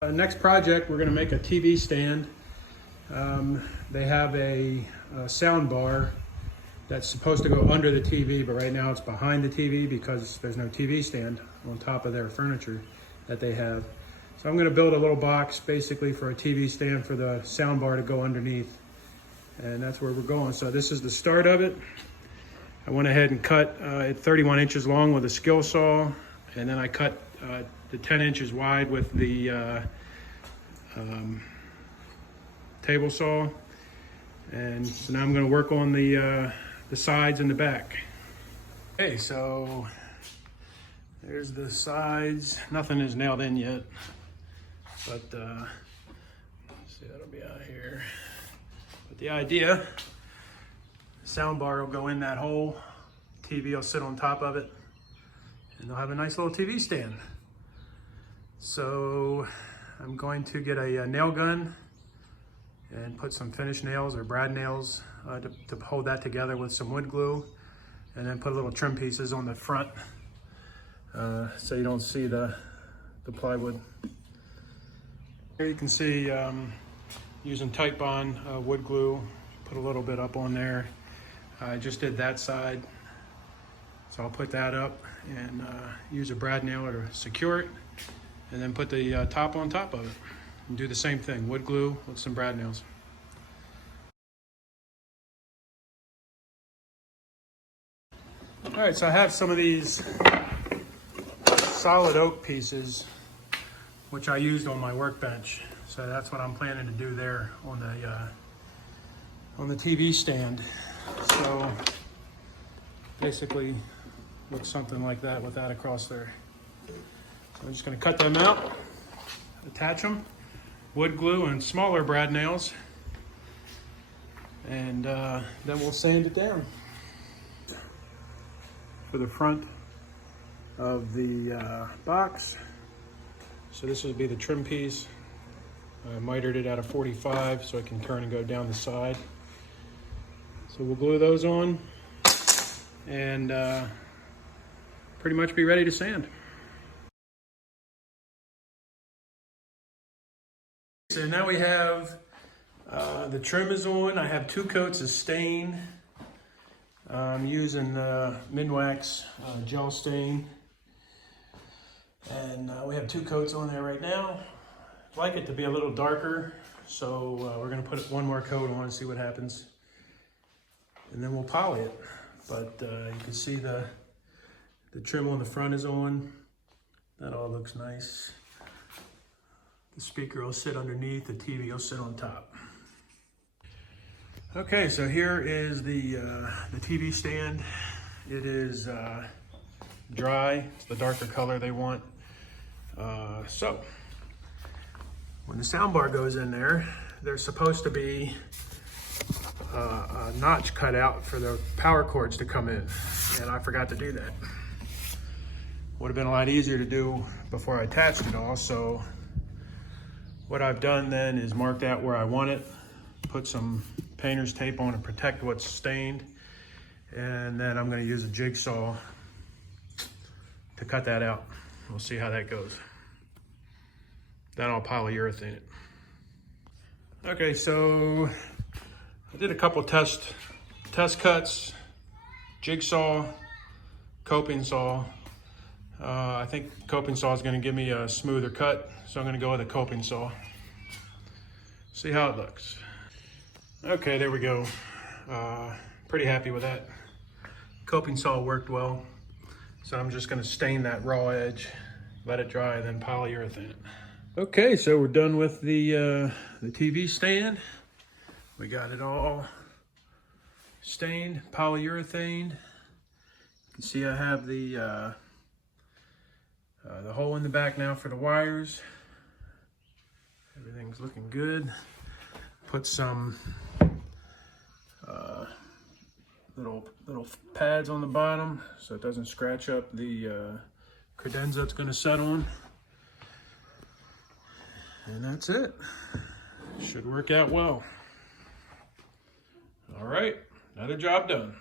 Next project, we're going to make a TV stand. They have a sound bar that's supposed to go under the TV, but right now it's behind the TV because there's no TV stand on top of their furniture that they have. So I'm going to build a little box basically for a TV stand for the sound bar to go underneath. And that's where we're going. So this is the start of it. I went ahead and cut it 31 inches long with a skill saw, and then I cut the 10 inches wide with the table saw. And so now I'm going to work on the sides and the back. Okay, so there's the sides. Nothing is nailed in yet, but see, that'll be out here. But the idea, the sound bar will go in that hole, TV will sit on top of it, and they'll have a nice little TV stand. So I'm going to get a nail gun and put some finished nails or brad nails to hold that together with some wood glue, and then put little trim pieces on the front so you don't see the plywood. Here you can see using Titebond wood glue, put a little bit up on there. I just did that side, so I'll put that up and use a brad nailer to secure it, and then put the top on top of it. And do the same thing, wood glue with some brad nails. All right, so I have some of these solid oak pieces, which I used on my workbench. So that's what I'm planning to do there on the TV stand. So basically looks something like that with that across there. So I'm just gonna cut them out, attach them, wood glue and smaller brad nails, and then we'll sand it down. For the front of the box, so this would be the trim piece. I mitered it out of 45 so it can turn and go down the side. So we'll glue those on and pretty much be ready to sand. So now we have the trim is on. I have 2 coats of stain. I'm using Minwax gel stain, and we have 2 coats on there right now. I'd like it to be a little darker, so we're going to put one more coat on and see what happens, and then we'll poly it. But you can see the trim on the front is on. That all looks nice. The speaker will sit underneath, the TV will sit on top. Okay, so here is the TV stand. It is dry. It's the darker color they want. So when the sound bar goes in there, there's supposed to be a notch cut out for the power cords to come in, and I forgot to do that. Would have been a lot easier to do before I attached it all. So what I've done then is marked out where I want it, put some painter's tape on to protect what's stained, and then I'm going to use a jigsaw to cut that out. We'll see how that goes. Then I'll polyurethane it. Okay, so I did a couple test cuts, jigsaw, coping saw. I think coping saw is going to give me a smoother cut, so I'm going to go with a coping saw. See how it looks. Okay, there we go. Pretty happy with that. Coping saw worked well. So I'm just gonna stain that raw edge, let it dry, then polyurethane it. Okay, so we're done with the TV stand. We got it all stained, polyurethaned. You can see I have the hole in the back now for the wires. Everything's looking good. Put some little pads on the bottom so it doesn't scratch up the credenza it's going to set on. And that's it. Should work out well. All right, another job done.